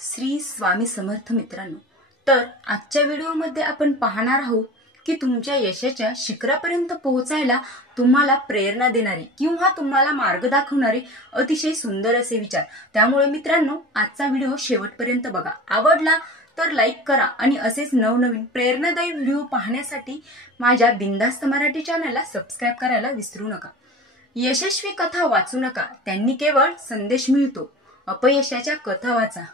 श्री स्वामी समर्थ मित्रांनो, तर आजच्या व्हिडिओमध्ये आपण पाहणार आहोत की तुमच्या यशाच्या शिखरापर्यंत पोहोचायला तुम्हाला प्रेरणा देणारे किंवा तुम्हाला मार्ग दाखवणारे अतिशय सुंदर असे विचार। त्यामुळे मित्रांनो, आजचा व्हिडिओ शेवटपर्यंत बघा। आवडला तर लाईक करा आणि असेच नवनवीन प्रेरणादायी व्हिडिओ पाहण्यासाठी माझ्या बिंदास्त मराठी चॅनलला सबस्क्राइब करायला विसरू नका। यशस्वी कथा वाचू नका, त्यांनी केवळ संदेश मिळतो। अपयशाच्या कथा वाचा,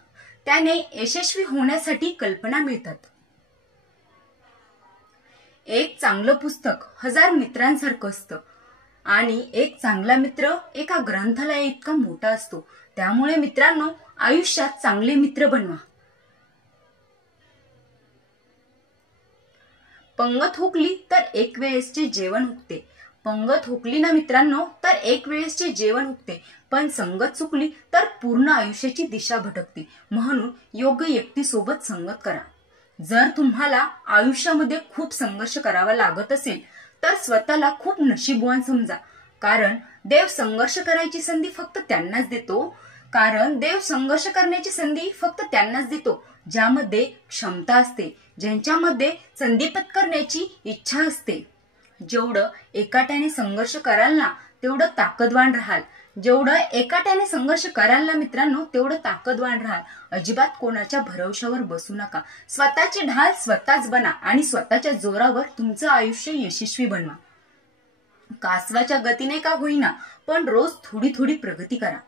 त्याने यशस्वी होण्यासाठी कल्पना मिळतात। एक चांगलं पुस्तक 1000 मित्रांसारखं असतं आणि एक चांगला मित्र एका ग्रंथालया इतका मोठा असतो। त्यामुळे मित्रांनो, आयुष्यात चांगले मित्र बनवा। पंगत हुकली तर एक वेळेसचे जेवण हुकते। पंगत हुकली ना मित्रांनो तर एक वेळेसचे जेवण हुकते, पण संगत चुकली तर पूर्ण आयुष्याची दिशा भटकते। म्हणून योग्य व्यक्तीसोबत संगत करा। जर तुम्हाला आयुष्यामध्ये खूप संघर्ष करावा लागत असेल तर स्वतःला खूप नशीबवान समजा, कारण देव संघर्ष करायची संधी फक्त त्यांनाच देतो ज्यामध्ये क्षमता असते, ज्यांच्यामध्ये संधी पत्करण्याची इच्छा असते। जेवढं एकाट्याने संघर्ष कराल ना तेवढं ताकदवान राहाल। मित्रांनो तेवढं ताकदवान राहाल। अजिबात कोणाच्या भरवशावर बसू नका। स्वतःची ढाल स्वतःच बना आणि स्वतःच्या जोरावर तुमचं आयुष्य यशस्वी बनवा। कासवाच्या गतीने का होईना पण रोज थोडी थोडी प्रगती करा।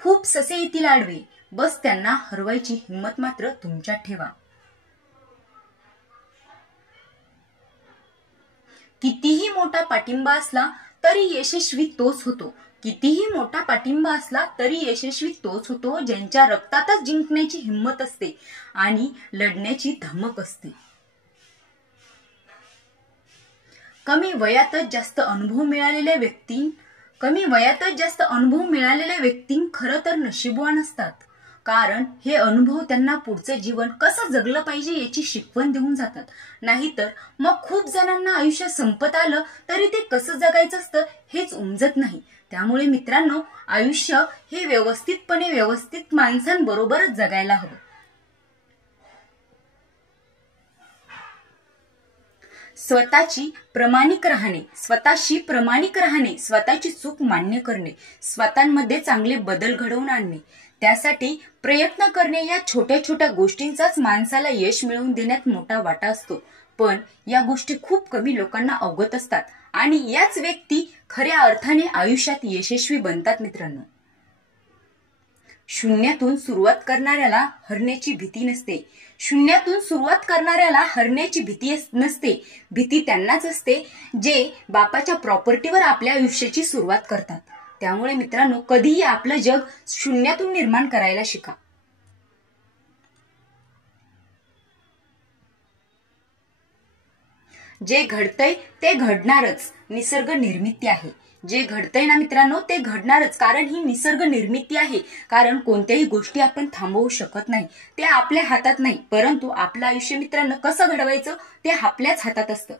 खूप ससे येतील आडवे, बस त्यांना हरवायची हिंमत मात्र तुमच्यात ठेवा। कितीही मोठा पाठिंबा असला तरी यशस्वी तोच होतो। ज्यांच्या रक्तातच जिंकण्याची हिंमत असते आणि लढण्याची धमक असते। कमी वयातच जास्त अनुभव मिळालेल्या व्यक्ती खरं तर नशीबवान असतात, कारण हे अनुभव त्यांना पुढचं जीवन कसं जगलं पाहिजे याची शिकवण देऊन जातात। नाहीतर मग खूप जणांना आयुष्य संपत आलं तरी ते कसं जगायचं असतं हेच उमजत नाही। त्यामुळे मित्रांनो, आयुष्य हे व्यवस्थित माणसांबरोबरच जगायला हवं। स्वतःशी प्रामाणिक राहणे, स्वतःची चूक मान्य करणे, स्वतःमध्ये चांगले बदल घडवून आणणे, त्यासाठी प्रयत्न करणे, या छोट्या छोट्या गोष्टींचाच माणसाला यश मिळवून देण्यात मोठा वाटा असतो। पण या गोष्टी खूप कमी लोकांना अवगत असतात आणि याच व्यक्ती खऱ्या अर्थाने आयुष्यात यशस्वी बनतात। मित्रांनो, शून्यातून सुरुवात करणाऱ्याला हरण्याची भीती नसते। भीती त्यांनाच असते जे बापाच्या प्रॉपर्टीवर आपल्या आयुष्याची सुरुवात करतात। त्यामुळे मित्रांनो, कधीही आपलं जग शून्यातून निर्माण करायला शिका। जे घडतंय ते घडणारच, निसर्ग निर्मिती आहे। जे घडतंय ना मित्रांनो ते घडणारच, कारण ही निसर्ग निर्मिती आहे। कारण कोणत्याही गोष्टी आपण थांबवू शकत नाही, ते आपल्या हातात नाही, परंतु आपलं आयुष्य मित्रांनो कसं घडवायचं ते आपल्याच हातात असतं।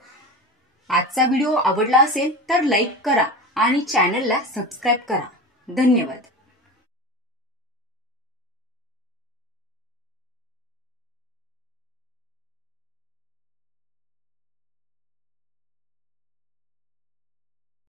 आजचा व्हिडिओ आवडला असेल तर लाईक करा आणि चॅनलला सबस्क्राइब करा। धन्यवाद।